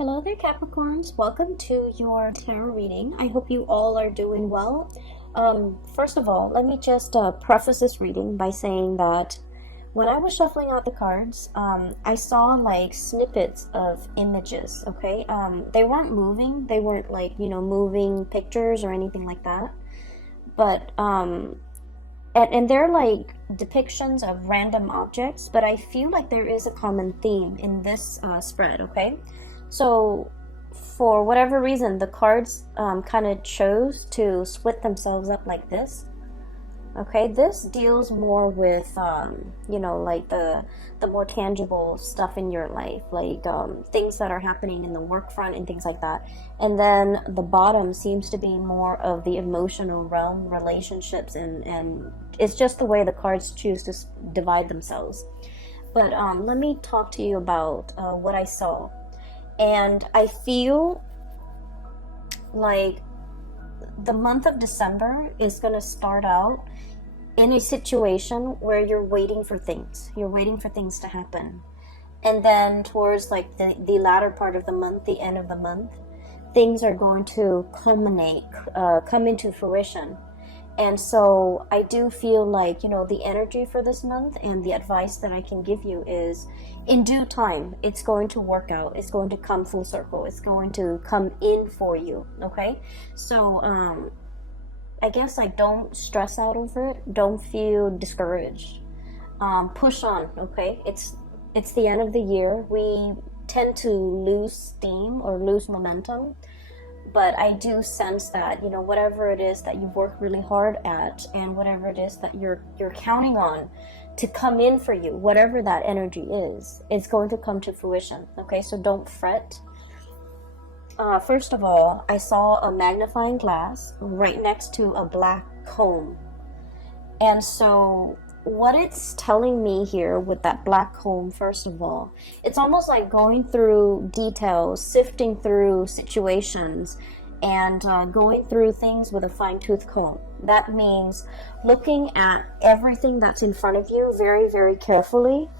Hello there, Capricorns. Welcome to your tarot reading. I hope you all are doing well. First of all, let me just preface this reading by saying that when I was shuffling out the cards, I saw like snippets of images, okay? They weren't moving. They weren't like, moving pictures or anything like that. But, and they're like depictions of random objects, but I feel like there is a common theme in this spread, okay? So, for whatever reason, the cards kind of chose to split themselves up like this. Okay, this deals more with, like the more tangible stuff in your life, like things that are happening in the work front and things like that. And then the bottom seems to be more of the emotional realm, relationships, and it's just the way the cards choose to divide themselves. But let me talk to you about what I saw. And I feel like the month of December is going to start out in a situation where you're waiting for things. You're waiting for things to happen. And then towards like the latter part of the month, the end of the month, things are going to culminate, come into fruition. And so I do feel like, the energy for this month and the advice that I can give you is in due time, it's going to work out. It's going to come full circle. It's going to come in for you. Okay. So, I guess like don't stress out over it. Don't feel discouraged. Push on. Okay. It's the end of the year. We tend to lose steam or lose momentum. But I do sense that, whatever it is that you work really hard at and whatever it is that you're counting on to come in for you, whatever that energy is, it's going to come to fruition. Okay, so don't fret. First of all, I saw a magnifying glass right next to a black comb. And so what it's telling me here with that black comb, first of all, it's almost like going through details, sifting through situations, and going through things with a fine-tooth comb. That means looking at everything that's in front of you very, very carefully,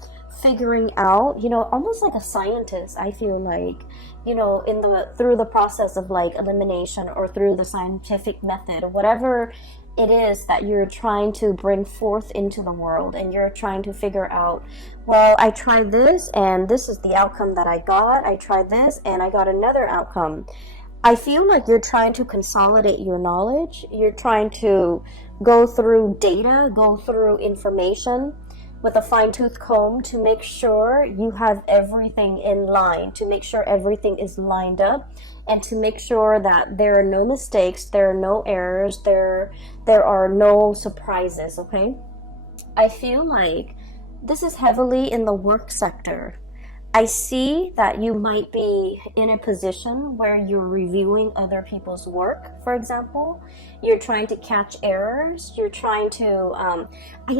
figuring out, almost like a scientist, I feel like, through the process of like elimination or through the scientific method or whatever it is that you're trying to bring forth into the world, and you're trying to figure out, well, I tried this and this is the outcome that I got. I tried this and I got another outcome. I feel like you're trying to consolidate your knowledge. You're trying to go through data, go through information with a fine-tooth comb to make sure you have everything in line, to make sure everything is lined up, and to make sure that there are no mistakes, there are no errors, there are no surprises, okay? I feel like this is heavily in the work sector. I see that you might be in a position where you're reviewing other people's work, for example. You're trying to catch errors. You're trying to,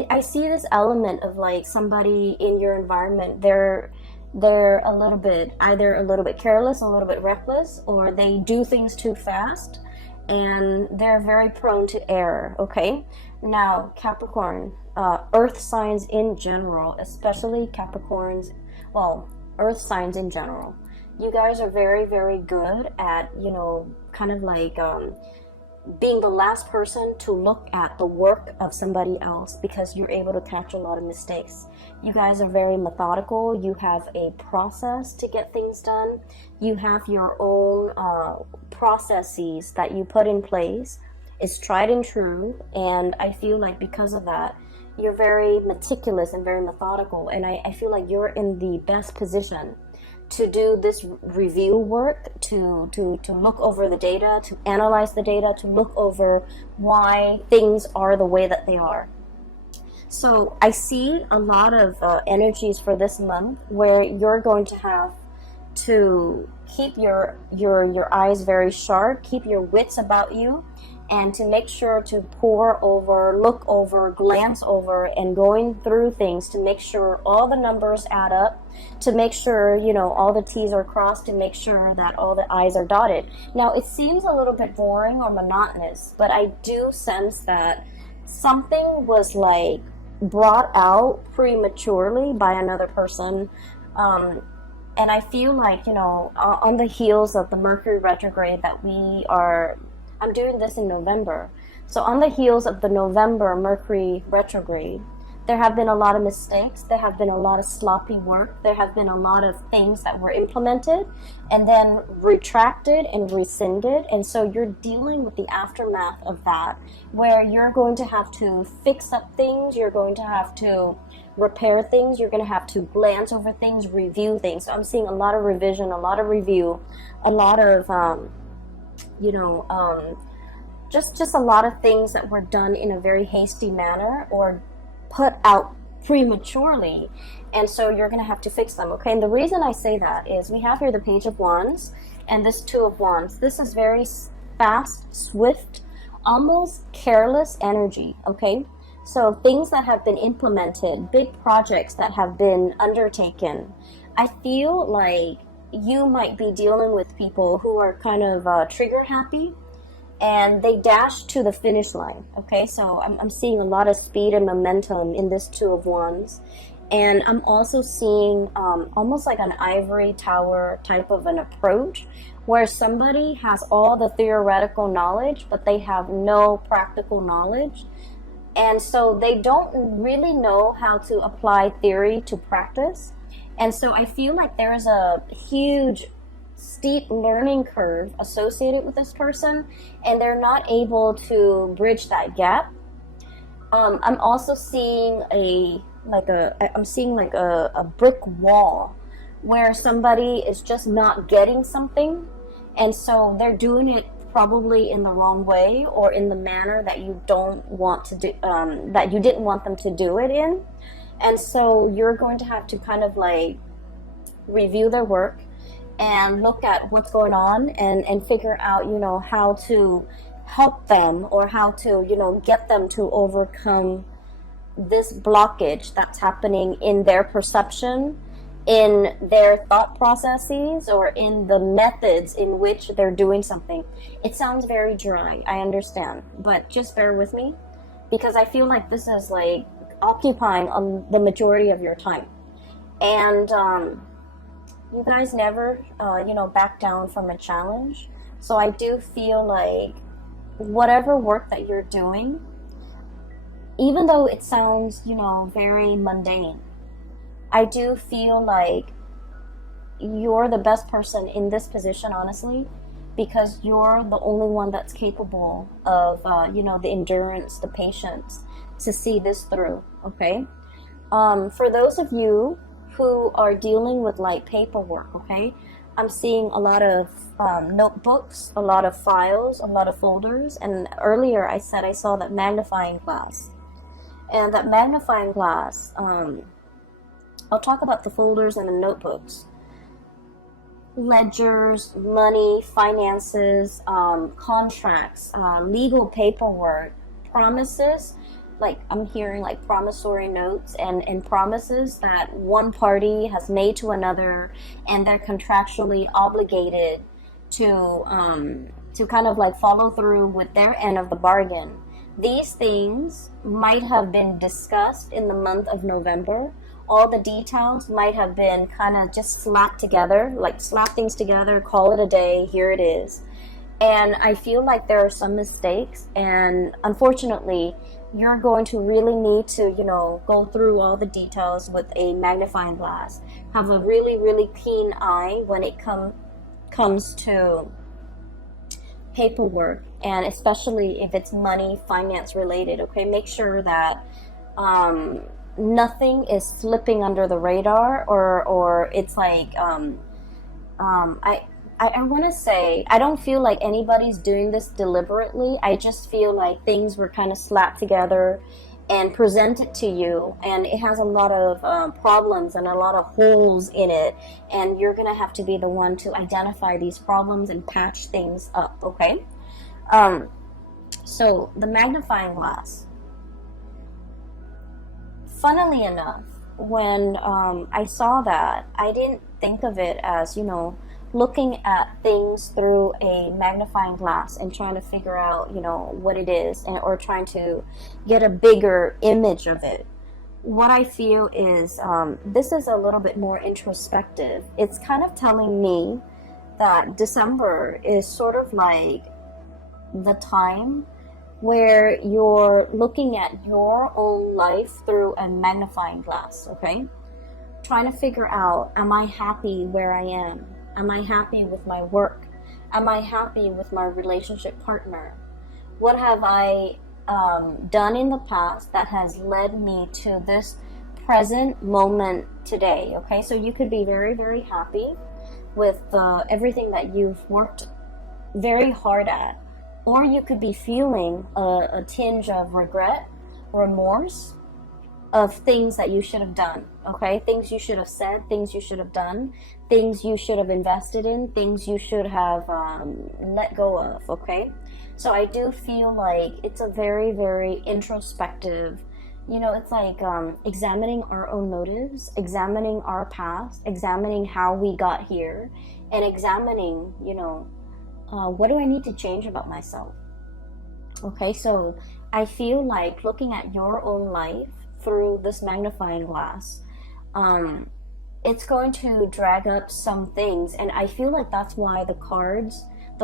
I see this element of like somebody in your environment, they're a little bit, either a little bit careless, a little bit reckless, or they do things too fast, and they're very prone to error, okay? Now, Capricorn, earth signs in general, especially Capricorns, well, earth signs in general, you guys are very, very good at, kind of like being the last person to look at the work of somebody else, because you're able to catch a lot of mistakes. You guys are very methodical. You have a process to get things done. You have your own processes that you put in place. It's tried and true, and I feel like because of that, you're very meticulous and very methodical, and I feel like you're in the best position to do this review work, to look over the data, to analyze the data, to look over why things are the way that they are. So I see a lot of energies for this month where you're going to have to keep your eyes very sharp, keep your wits about you, and to make sure to pore over, look over, glance over, and going through things to make sure all the numbers add up, to make sure, all the T's are crossed, to make sure that all the I's are dotted. Now, it seems a little bit boring or monotonous, but I do sense that something was like brought out prematurely by another person. And I feel like, on the heels of the Mercury retrograde that I'm doing this in November. So on the heels of the November Mercury retrograde, there have been a lot of mistakes. There have been a lot of sloppy work. There have been a lot of things that were implemented and then retracted and rescinded. And so you're dealing with the aftermath of that, where you're going to have to fix up things. You're going to have to repair things. You're going to have to glance over things, review things. So I'm seeing a lot of revision, a lot of review, a lot of, just a lot of things that were done in a very hasty manner or put out prematurely, and so you're going to have to fix them. Okay, and the reason I say that is we have here the Page of Wands and this Two of Wands. This is very fast, swift, almost careless energy. Okay, so things that have been implemented, big projects that have been undertaken. I feel like you might be dealing with people who are kind of trigger happy, and they dash to the finish line. Okay, so I'm seeing a lot of speed and momentum in this Two of Wands. And I'm also seeing almost like an ivory tower type of an approach, where somebody has all the theoretical knowledge, but they have no practical knowledge. And so they don't really know how to apply theory to practice. And so I feel like there is a huge steep learning curve associated with this person, and they're not able to bridge that gap. I'm also seeing a brick wall where somebody is just not getting something, and so they're doing it probably in the wrong way or in the manner that you don't want to do, that you didn't want them to do it in. And so you're going to have to kind of like review their work and look at what's going on and figure out, how to help them or how to, get them to overcome this blockage that's happening in their perception, in their thought processes, or in the methods in which they're doing something. It sounds very dry, I understand, but just bear with me, because I feel like this is like occupying the majority of your time. And you guys never, back down from a challenge. So I do feel like whatever work that you're doing, even though it sounds, very mundane, I do feel like you're the best person in this position, honestly, because you're the only one that's capable of, the endurance, the patience to see this through, okay? For those of you who are dealing with like paperwork, okay, I'm seeing a lot of notebooks, a lot of files, a lot of folders, and earlier I said I saw that magnifying glass. And that magnifying glass, I'll talk about the folders and the notebooks. Ledgers, money, finances, contracts, legal paperwork, promises. Like I'm hearing like promissory notes and promises that one party has made to another, and they're contractually obligated to kind of like follow through with their end of the bargain. These things might have been discussed in the month of November. All the details might have been kind of just slapped together, like slap things together, call it a day, here it is. And I feel like there are some mistakes, and unfortunately, you're going to really need to, go through all the details with a magnifying glass. Have a really, really keen eye when it comes to paperwork, and especially if it's money, finance related, okay? Make sure that nothing is slipping under the radar, or it's like, I want to say, I don't feel like anybody's doing this deliberately. I just feel like things were kind of slapped together and presented to you, and it has a lot of problems and a lot of holes in it, and you're going to have to be the one to identify these problems and patch things up, okay? So, the magnifying glass. Funnily enough, when I saw that, I didn't think of it as, looking at things through a magnifying glass and trying to figure out, what it is, or trying to get a bigger image of it. what I feel is this is a little bit more introspective. It's kind of telling me that December is sort of like the time where you're looking at your own life through a magnifying glass, okay? Trying to figure out, am I happy where I am? Am I happy with my work? Am I happy with my relationship partner? What have I done in the past that has led me to this present moment today? Okay, so you could be very, very happy with everything that you've worked very hard at, or you could be feeling a tinge of regret, remorse of things that you should have done. Okay, things you should have said, things you should have done, things you should have invested in, things you should have let go of. Okay, so I do feel like it's a very, very introspective, it's like examining our own motives, examining our past, examining how we got here, and examining, what do I need to change about myself? Okay, so I feel like looking at your own life through this magnifying glass, it's going to drag up some things, and I feel like that's why the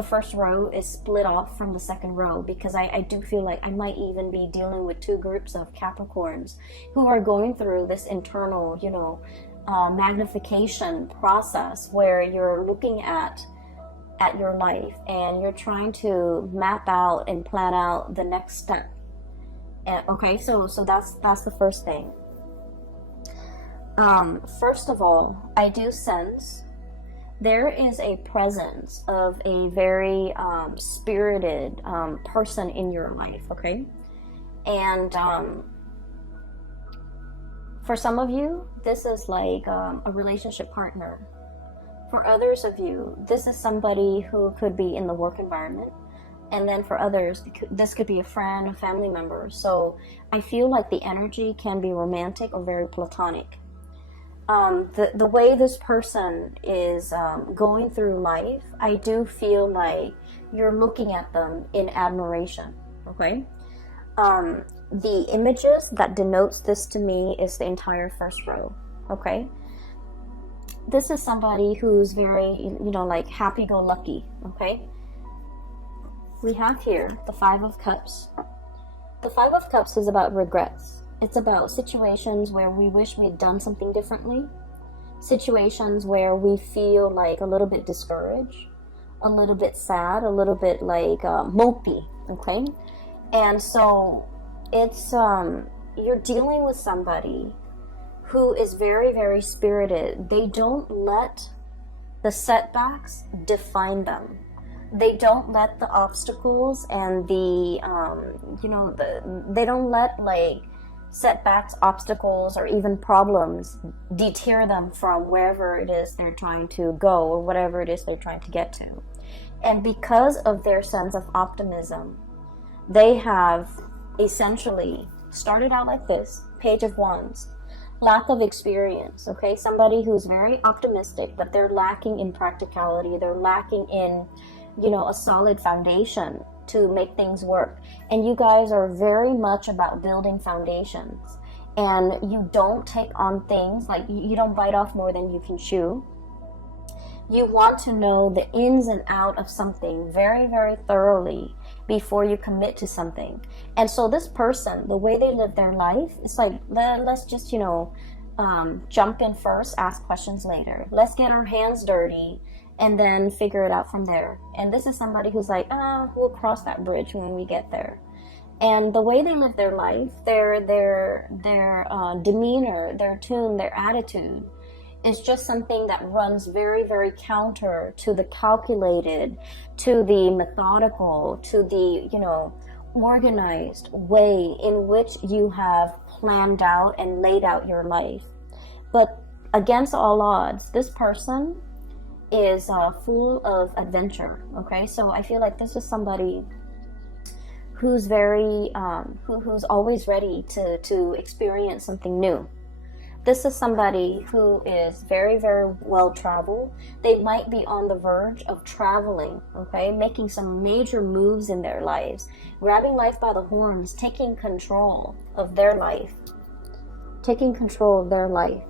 first row is split off from the second row, because I do feel like I might even be dealing with two groups of Capricorns who are going through this internal, magnification process where you're looking at your life and you're trying to map out and plan out the next step. And, okay, so that's the first thing. First of all, I do sense there is a presence of a very spirited person in your life, okay? And for some of you, this is like a relationship partner. For others of you, this is somebody who could be in the work environment. And then for others, this could be a friend, a family member. So I feel like the energy can be romantic or very platonic. The way this person is going through life, I do feel like you're looking at them in admiration, okay? The images that denotes this to me is the entire first row, okay? This is somebody who's very, like happy-go-lucky, okay? We have here the Five of Cups. The Five of Cups is about regrets. It's about situations where we wish we'd done something differently, situations where we feel like a little bit discouraged, a little bit sad, a little bit like mopey, okay? And so it's, you're dealing with somebody who is very, very spirited. They don't let the setbacks define them. They don't let the obstacles and they don't let like setbacks, obstacles, or even problems deter them from wherever it is they're trying to go or whatever it is they're trying to get to. And because of their sense of optimism, they have essentially started out like this, Page of Wands, lack of experience, okay? Somebody who's very optimistic, but they're lacking in practicality, they're lacking in, a solid foundation to make things work. And you guys are very much about building foundations, and you don't take on things like you don't bite off more than you can chew. You want to know the ins and out of something very, very thoroughly before you commit to something. And so this person, the way they live their life, it's like, let's just, jump in first, ask questions later. Let's get our hands dirty and then figure it out from there. And this is somebody who's like, we'll cross that bridge when we get there. And the way they live their life, their demeanor, their tune, their attitude is just something that runs very, very counter to the calculated, to the methodical, to the, organized way in which you have planned out and laid out your life. But against all odds, this person is full of adventure, okay? So I feel like this is somebody who's very, who's always ready to experience something new. This is somebody who is very, very well traveled. They might be on the verge of traveling, okay? Making some major moves in their lives, grabbing life by the horns, taking control of their life, taking control of their life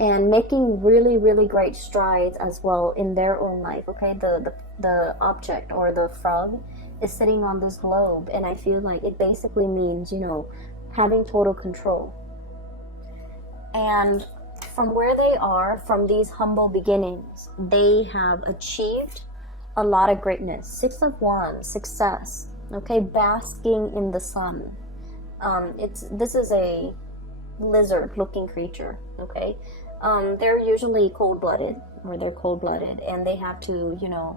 and making really, really great strides as well in their own life. Okay, the object or the frog is sitting on this globe, and I feel like it basically means, you know, having total control. And from where they are, from these humble beginnings, they have achieved a lot of greatness. Six of Wands, success. Okay, basking in the sun. This is a lizard-looking creature. Okay, they're usually cold-blooded, and they have to, you know,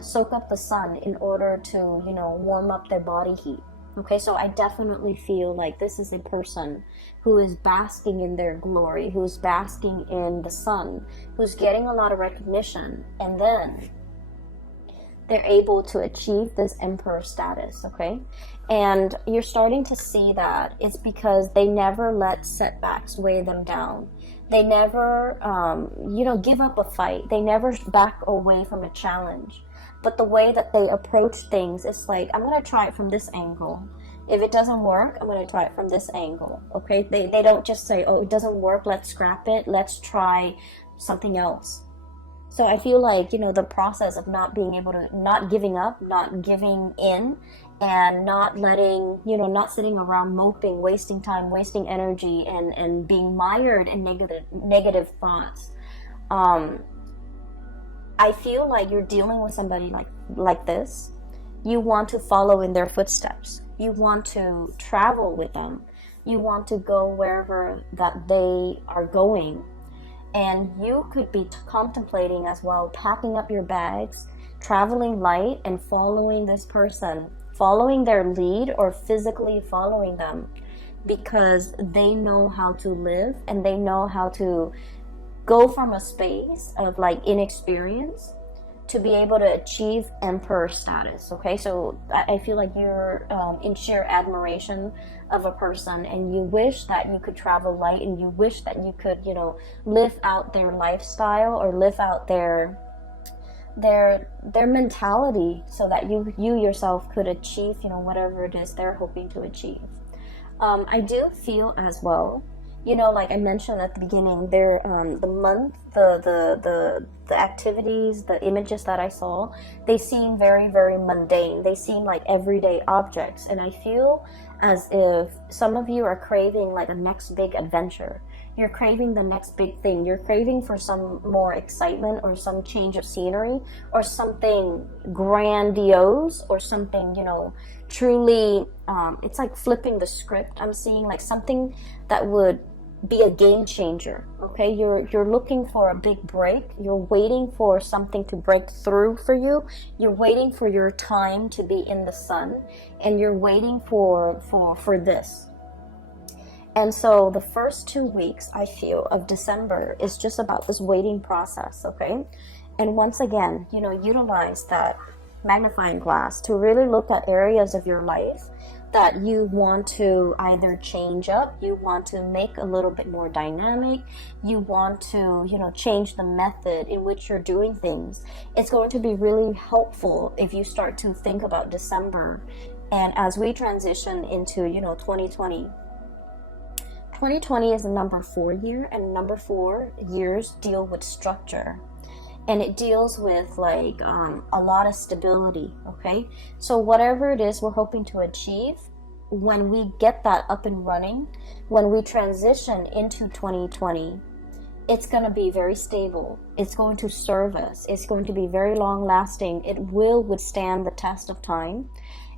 soak up the sun in order to, you know, warm up their body heat. Okay, so I definitely feel like this is a person who is basking in their glory, who's basking in the sun, who's getting a lot of recognition, and then they're able to achieve this emperor status. Okay, and you're starting to see that it's because they never let setbacks weigh them down. They never, you know, give up a fight. They never back away from a challenge. But the way that they approach things is like, I'm going to try it from this angle. If it doesn't work, I'm going to try it from this angle. Okay? They don't just say, oh, it doesn't work, let's scrap it. Let's try something else. So I feel like, you know, the process of not being able to, not giving up, not giving in, and not letting, you know, not sitting around moping, wasting time, wasting energy, and being mired in negative thoughts. I feel like you're dealing with somebody like this. You want to follow in their footsteps. You want to travel with them. You want to go wherever that they are going. And you could be contemplating as well, packing up your bags, traveling light, and following this person, following their lead or physically following them, because they know how to live and they know how to go from a space of like inexperience to be able to achieve emperor status. Okay, so I feel like you're in sheer admiration of a person, and you wish that you could travel light, and you wish that you could, you know, live out their lifestyle or live out their mentality, so that you yourself could achieve, you know, whatever it is they're hoping to achieve. I do feel as well, you know, like I mentioned at the beginning, there, the month, the activities, the images that I saw, they seem very, very mundane. They seem like everyday objects, and I feel as if some of you are craving like a next big adventure. You're craving the next big thing. You're craving for some more excitement or some change of scenery or something grandiose or something, you know, truly, it's like flipping the script. I'm seeing like something that would be a game changer. Okay, you're looking for a big break. You're waiting for something to break through for you. You're waiting for your time to be in the sun, and you're waiting for this. And so the first 2 weeks, I feel, of December is just about this waiting process. Okay, and once again, you know, utilize that magnifying glass to really look at areas of your life that you want to either change up, you want to make a little bit more dynamic, you want to, you know, change the method in which you're doing things. It's going to be really helpful if you start to think about December. And as we transition into, you know, 2020 is a number 4 year, and number 4 years deal with structure. And it deals with like a lot of stability. Okay, so whatever it is we're hoping to achieve, when we get that up and running, when we transition into 2020, it's going to be very stable. It's going to serve us. It's going to be very long lasting. It will withstand the test of time.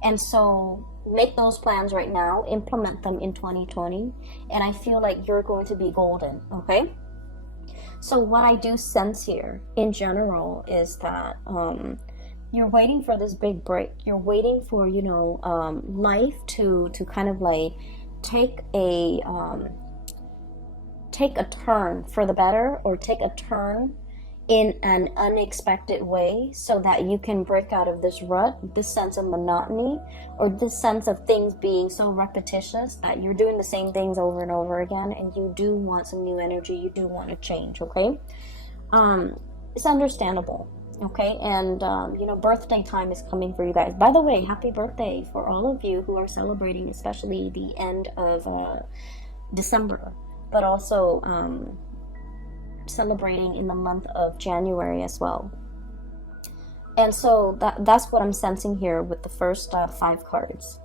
And so make those plans right now, implement them in 2020, and I feel like you're going to be golden. Okay, so what I do sense here in general is that you're waiting for this big break. You're waiting for, you know, life to kind of like take a turn for the better, or take a turn in an unexpected way, so that you can break out of this rut, this sense of monotony, or this sense of things being so repetitious that you're doing the same things over and over again, and you do want some new energy, you do want to change. Okay, it's understandable. Okay, and you know, birthday time is coming for you guys. By the way, happy birthday for all of you who are celebrating, especially the end of December, but also celebrating in the month of January as well. And so that's what I'm sensing here with the first 5 cards.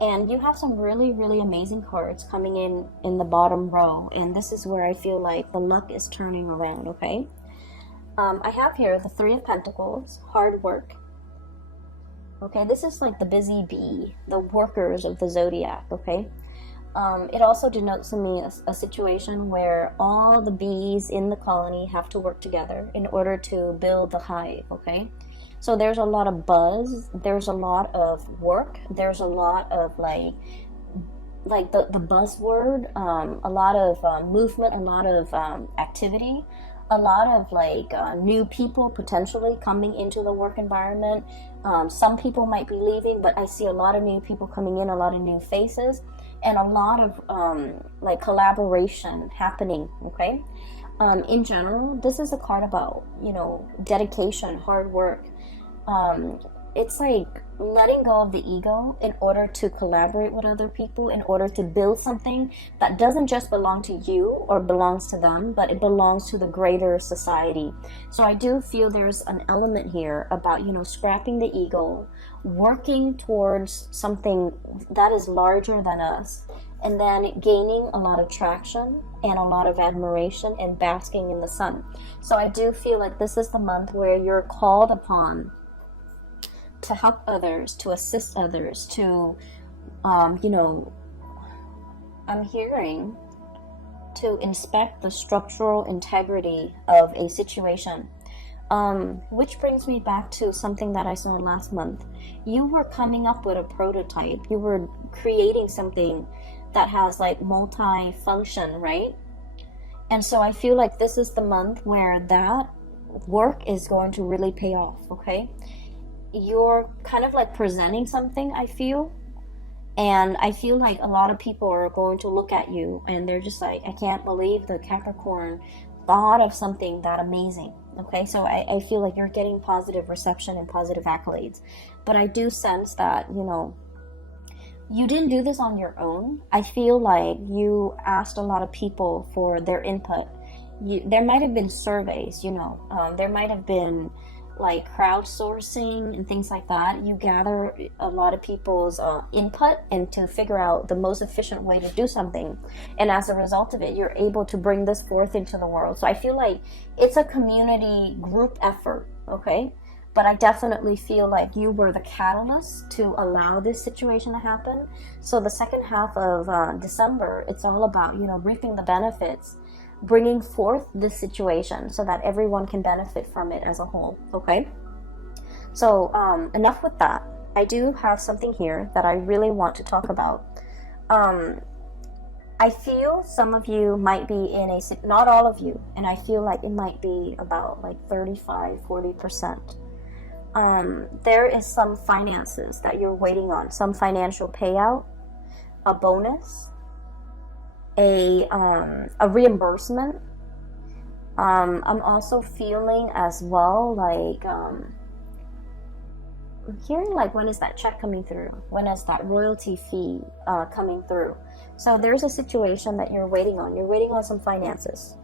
And you have some really, really amazing cards coming in the bottom row. And this is where I feel like the luck is turning around, okay? I have here the 3 of Pentacles, hard work. Okay, this is like the busy bee, the workers of the zodiac, okay? It also denotes to me a situation where all the bees in the colony have to work together in order to build the hive, okay? So there's a lot of buzz, there's a lot of work, there's a lot of like the buzzword, a lot of movement, a lot of activity, a lot of like new people potentially coming into the work environment. Some people might be leaving, but I see a lot of new people coming in, a lot of new faces, and a lot of like collaboration happening, okay? In general, this is a card about, you know, dedication, hard work. It's like letting go of the ego in order to collaborate with other people, in order to build something that doesn't just belong to you or belongs to them, but it belongs to the greater society. So I do feel there's an element here about, you know, scrapping the ego, working towards something that is larger than us, and then gaining a lot of traction and a lot of admiration and basking in the sun. So I do feel like this is the month where you're called upon to help others, to assist others, to, you know, I'm hearing to inspect the structural integrity of a situation. Which brings me back to something that I saw last month. You were coming up with a prototype. You were creating something that has like multi-function, right? And so I feel like this is the month where that work is going to really pay off, okay? You're kind of like presenting something, I feel, and I feel like a lot of people are going to look at you and they're just like, I can't believe the Capricorn thought of something that amazing, okay? So I feel like you're getting positive reception and positive accolades, but I do sense that, you know, you didn't do this on your own. I feel like you asked a lot of people for their input. There might have been surveys, you know, there might have been like crowdsourcing and things like that. You gather a lot of people's input and to figure out the most efficient way to do something, and as a result of it, you're able to bring this forth into the world. So I feel like it's a community group effort, okay? But I definitely feel like you were the catalyst to allow this situation to happen. So the second half of December, it's all about, you know, reaping the benefits, bringing forth this situation so that everyone can benefit from it as a whole, okay? So enough with that. I do have something here that I really want to talk about. I feel some of you might be in a, not all of you, and I feel like it might be about like 35-40%. There is some finances that you're waiting on, some financial payout, a bonus, a reimbursement. I'm also feeling as well like I'm hearing like, when is that check coming through? When is that royalty fee coming through? So there's a situation that you're waiting on. You're waiting on some finances.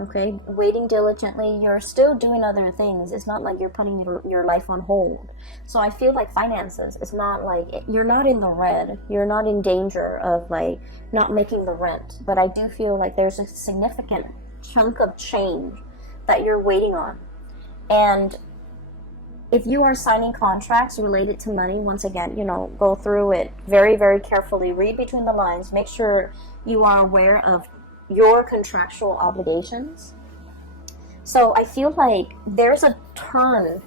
Okay, waiting diligently. You're still doing other things. It's not like you're putting your life on hold. So I feel like finances, it's not like you're not in the red. You're not in danger of like not making the rent. But I do feel like there's a significant chunk of change that you're waiting on. And if you are signing contracts related to money, once again, you know, go through it very, very carefully. Read between the lines. Make sure you are aware of your contractual obligations. So I feel like there's a turn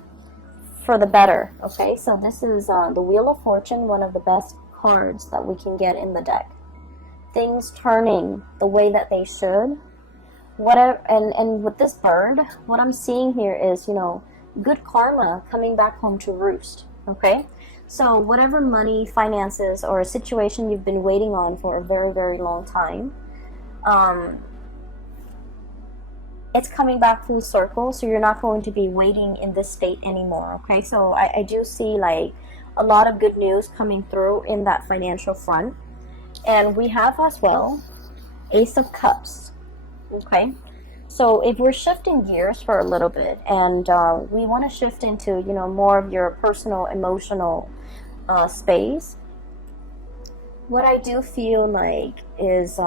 for the better, okay? So this is the Wheel of Fortune, one of the best cards that we can get in the deck. Things turning the way that they should. Whatever, and with this bird, what I'm seeing here is, you know, good karma coming back home to roost, okay? So whatever money, finances, or a situation you've been waiting on for a very, very long time, it's coming back full circle, so you're not going to be waiting in this state anymore. Okay, so I do see like a lot of good news coming through in that financial front. And we have as well Ace of Cups. Okay, so if we're shifting gears for a little bit, and we want to shift into, you know, more of your personal emotional space, what I do feel like is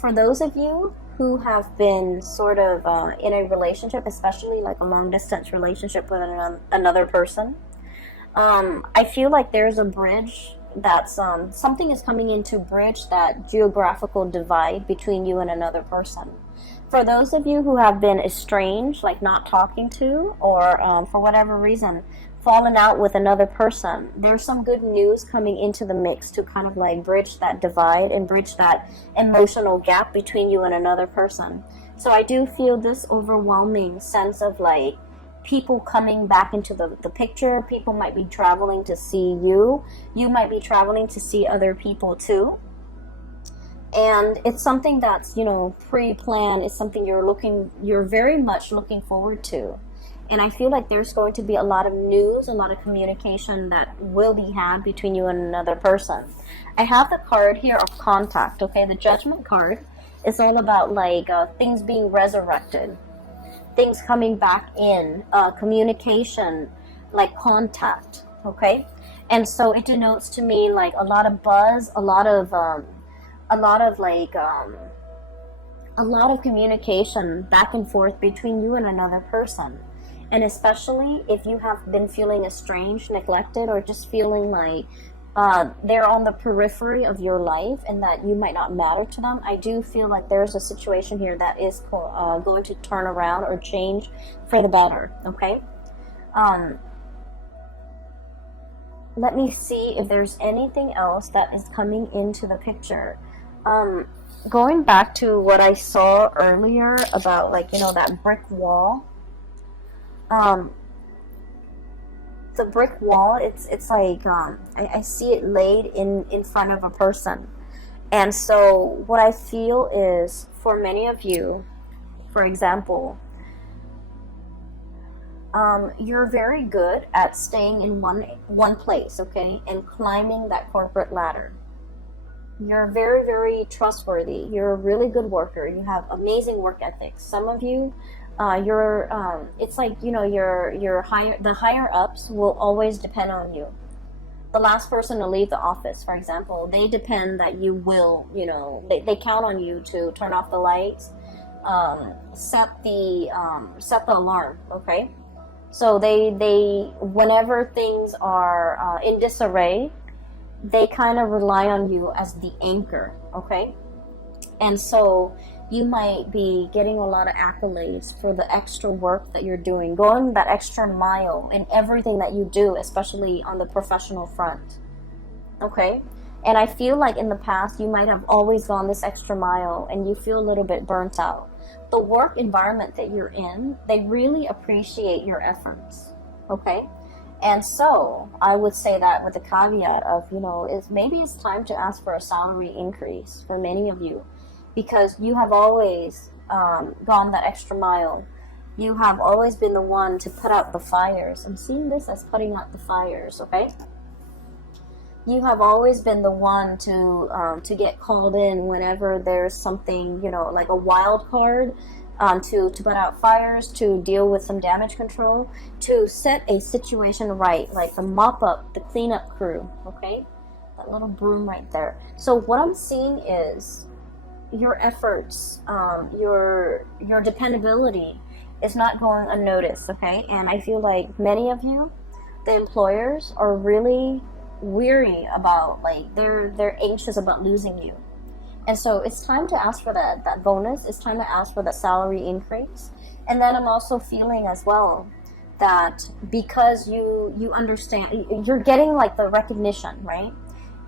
for those of you who have been sort of in a relationship, especially like a long distance relationship with another person, I feel like there's a bridge that's something is coming in to bridge that geographical divide between you and another person. For those of you who have been estranged, like not talking to, or for whatever reason fallen out with another person, there's some good news coming into the mix to kind of like bridge that divide and bridge that emotional gap between you and another person. So I do feel this overwhelming sense of like people coming back into the picture. People might be traveling to see you. You might be traveling to see other people too. And it's something that's, you know, pre-planned. It's something you're very much looking forward to. And I feel like there's going to be a lot of news, a lot of communication that will be had between you and another person. I have the card here of contact, okay? The Judgment card is all about like things being resurrected, things coming back in, communication, like contact, okay? And so it denotes to me like a lot of buzz, a lot of communication back and forth between you and another person. And especially if you have been feeling estranged, neglected, or just feeling like they're on the periphery of your life and that you might not matter to them, I do feel like there's a situation here that is going to turn around or change for the better, okay? Let me see if there's anything else that is coming into the picture. Going back to what I saw earlier about, like, you know, that brick wall. The brick wall, it's like I see it laid in front of a person. And so what I feel is, for many of you, for example, you're very good at staying in one place, okay, and climbing that corporate ladder. You're very, very trustworthy. You're a really good worker. You have amazing work ethics. Some of you, it's like, you know, the higher ups will always depend on you. The last person to leave the office, for example, they depend that you will, you know, they count on you to turn off the lights, set the alarm, okay? So they whenever things are in disarray, they kind of rely on you as the anchor, okay? And so you might be getting a lot of accolades for the extra work that you're doing, going that extra mile in everything that you do, especially on the professional front, okay? And I feel like in the past, you might have always gone this extra mile and you feel a little bit burnt out. The work environment that you're in, they really appreciate your efforts, okay? And so I would say that with the caveat of, you know, maybe it's time to ask for a salary increase for many of you, because you have always gone that extra mile. You have always been the one to put out the fires. I'm seeing this as putting out the fires, okay? You have always been the one to get called in whenever there's something, you know, like a wild card, to put out fires, to deal with some damage control, to set a situation right, like the mop up, the cleanup crew, okay? That little broom right there. So what I'm seeing is your efforts, your dependability is not going unnoticed, okay? And I feel like many of you, the employers, are really weary about, like, they're anxious about losing you. And so it's time to ask for that bonus. It's time to ask for that salary increase. And then I'm also feeling as well that because you understand, you're getting like the recognition, right?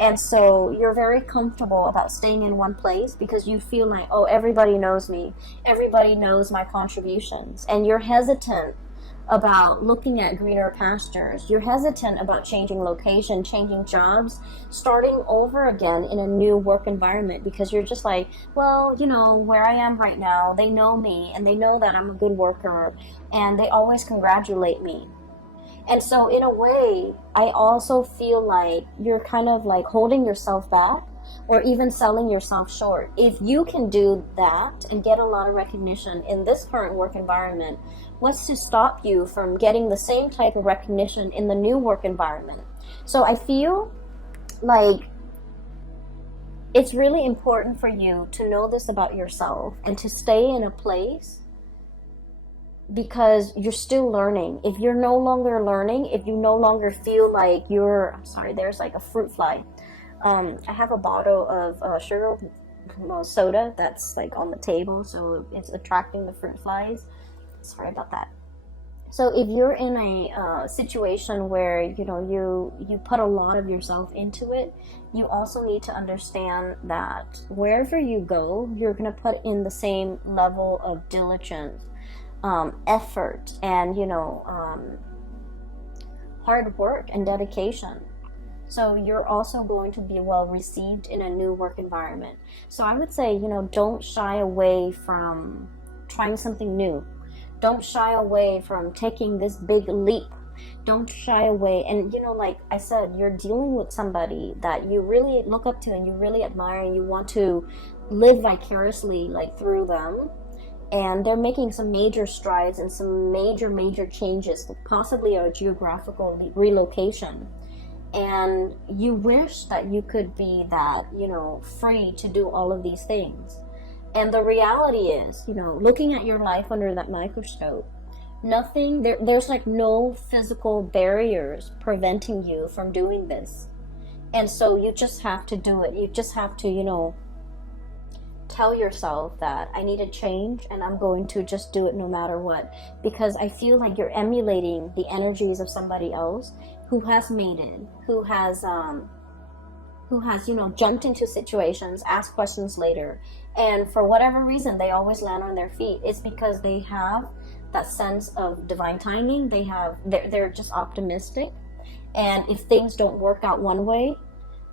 And so you're very comfortable about staying in one place because you feel like, oh, everybody knows me. Everybody knows my contributions. And you're hesitant about looking at greener pastures. You're hesitant about changing location, changing jobs, starting over again in a new work environment, because you're just like, well, you know, where I am right now, they know me and they know that I'm a good worker and they always congratulate me. And so in a way, I also feel like you're kind of like holding yourself back or even selling yourself short. If you can do that and get a lot of recognition in this current work environment, what's to stop you from getting the same type of recognition in the new work environment? So I feel like it's really important for you to know this about yourself and to stay in a place, because you're still learning. If you're no longer learning, if you no longer feel like you're, I'm sorry, there's like a fruit fly. I have a bottle of sugar soda that's like on the table, so it's attracting the fruit flies. Sorry about that. So if you're in a situation where, you know, you put a lot of yourself into it, you also need to understand that wherever you go, you're going to put in the same level of diligence, effort, and, you know, hard work and dedication. So you're also going to be well received in a new work environment. So I would say, you know, don't shy away from trying something new. Don't shy away from taking this big leap. Don't shy away. And, you know, like I said, you're dealing with somebody that you really look up to and you really admire, and you want to live vicariously like through them. And they're making some major strides and some major changes, possibly a geographical relocation. And you wish that you could be that, you know, free to do all of these things. And the reality is, you know, looking at your life under that microscope, there's like no physical barriers preventing you from doing this. And so you just have to do it. You just have to, you know, tell yourself that I need to change and I'm going to just do it no matter what. Because I feel like you're emulating the energies of somebody else who has made it, who has, you know, jumped into situations, asked questions later. And for whatever reason, they always land on their feet. It's because they have that sense of divine timing. They're just optimistic. And if things don't work out one way,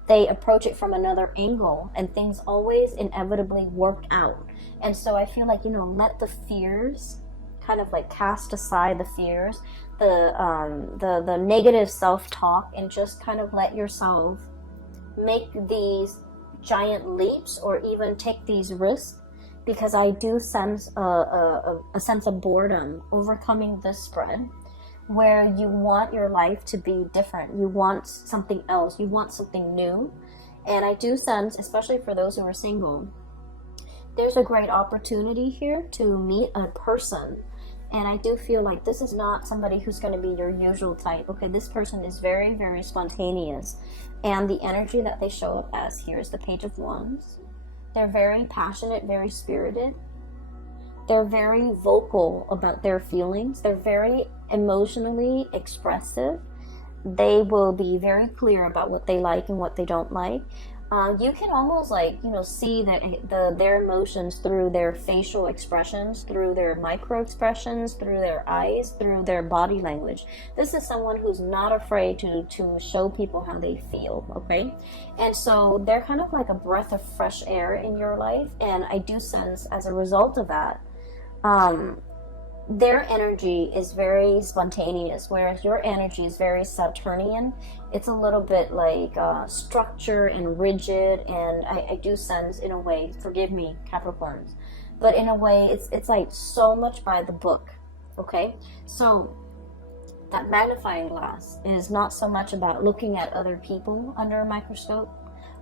they approach it from another angle, and things always inevitably work out. And so I feel like, you know, let the fears, kind of like cast aside the fears, the negative self-talk, and just kind of let yourself make these giant leaps or even take these risks, because I do sense a sense of boredom overcoming this spread, where you want your life to be different. You want something else. You want something new. And I do sense, especially for those who are single, there's a great opportunity here to meet a person. And I do feel like this is not somebody who's going to be your usual type. Okay, this person is very spontaneous. And the energy that they show up as here is the Page of Wands. They're very passionate, very spirited. They're very vocal about their feelings. They're very emotionally expressive. They will be very clear about what they like and what they don't like. You can almost like, you know, see their emotions through their facial expressions, through their micro expressions, through their eyes, through their body language. This is someone who's not afraid to show people how they feel, okay? And so they're kind of like a breath of fresh air in your life. And I do sense, as a result of that, their energy is very spontaneous, whereas your energy is very Saturnian. It's a little bit like structure and rigid, and I do sense, in a way, forgive me, Capricorns, but in a way, it's like so much by the book, okay? So that magnifying glass is not so much about looking at other people under a microscope,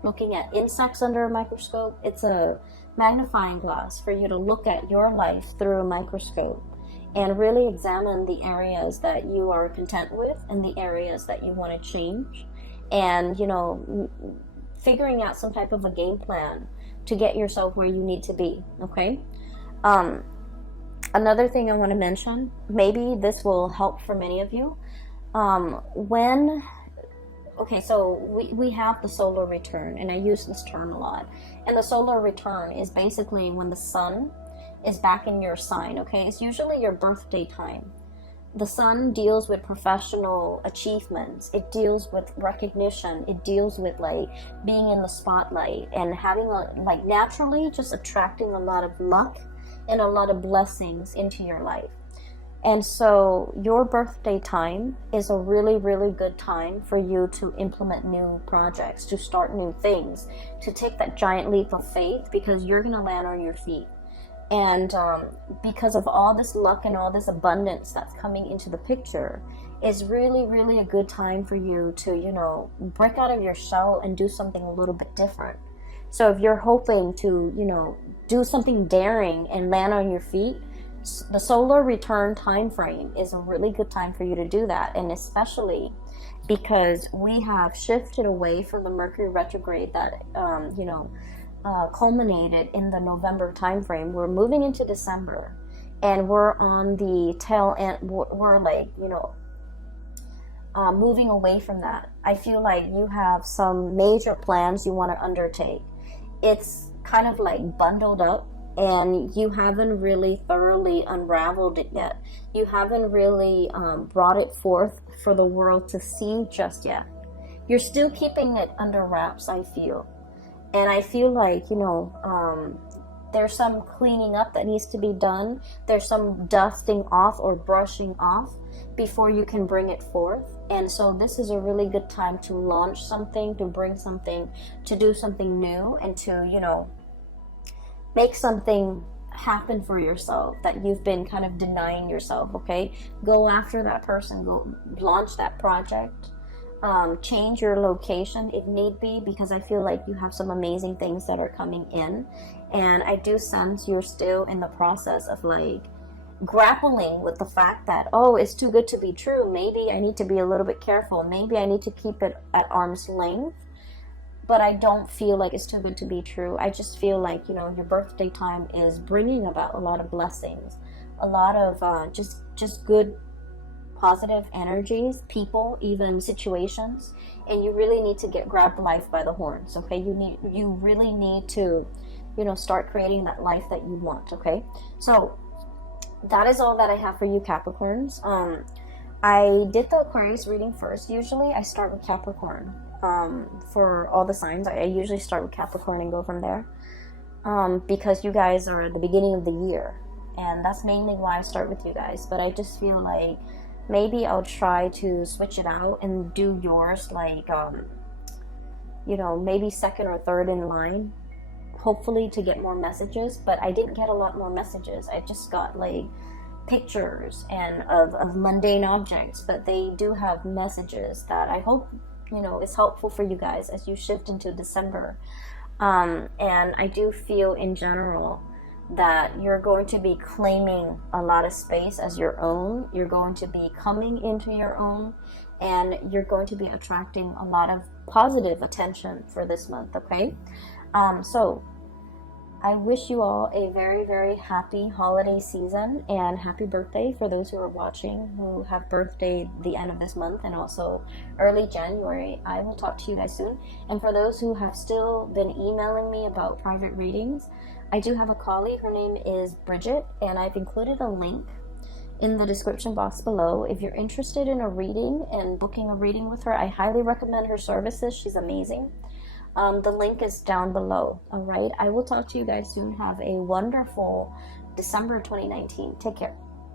looking at insects under a microscope. It's a magnifying glass for you to look at your life through a microscope and really examine the areas that you are content with and the areas that you want to change, and, you know, figuring out some type of a game plan to get yourself where you need to be, okay? Another thing I want to mention, maybe this will help for many of you, okay, so we have the solar return, and I use this term a lot, and the solar return is basically when the sun is back in your sign, okay? It's usually your birthday time. The sun deals with professional achievements. It deals with recognition. It deals with like being in the spotlight and having like naturally just attracting a lot of luck and a lot of blessings into your life. And so your birthday time is a really, really good time for you to implement new projects, to start new things, to take that giant leap of faith, because you're going to land on your feet. And because of all this luck and all this abundance that's coming into the picture, is really, really a good time for you to, you know, break out of your shell and do something a little bit different. So if you're hoping to, you know, do something daring and land on your feet, the solar return time frame is a really good time for you to do that. And especially because we have shifted away from the Mercury retrograde that, culminated in the November time frame. We're moving into December, and we're on the tail end. We're like, moving away from that. I feel like you have some major plans you want to undertake. It's kind of like bundled up, and you haven't really thoroughly unraveled it yet. You haven't really brought it forth for the world to see just yet. You're still keeping it under wraps, I feel. And I feel like, there's some cleaning up that needs to be done. There's some dusting off or brushing off before you can bring it forth. And so this is a really good time to launch something, to bring something, to do something new, and to, make something happen for yourself that you've been kind of denying yourself, okay? Go after that person, go launch that project, change your location if need be, because I feel like you have some amazing things that are coming in. And I do sense you're still in the process of like grappling with the fact that, oh, it's too good to be true. Maybe I need to be a little bit careful. Maybe I need to keep it at arm's length. But I don't feel like it's too good to be true. I just feel like, your birthday time is bringing about a lot of blessings, a lot of just good, positive energies, people, even situations. And you really need to grab life by the horns, okay? You really need to, start creating that life that you want, okay? So that is all that I have for you, Capricorns. I did the Aquarius reading first. Usually I start with Capricorn. For all the signs, I usually start with Capricorn and go from there, because you guys are at the beginning of the year, and that's mainly why I start with you guys. But I just feel like maybe I'll try to switch it out and do yours like maybe second or third in line, hopefully to get more messages. But I didn't get a lot more messages. I just got like pictures and of mundane objects, but they do have messages that I hope is helpful for you guys as you shift into December. And I do feel in general that you're going to be claiming a lot of space as your own. You're going to be coming into your own, and you're going to be attracting a lot of positive attention for this month, okay? So I wish you all a very, very happy holiday season, and happy birthday for those who are watching who have birthday the end of this month and also early January. I will talk to you guys soon. And for those who have still been emailing me about private readings, I do have a colleague. Her name is Bridget, and I've included a link in the description box below. If you're interested in a reading and booking a reading with her, I highly recommend her services. She's amazing. The link is down below. All right. I will talk to you guys soon. Have a wonderful December 2019. Take care.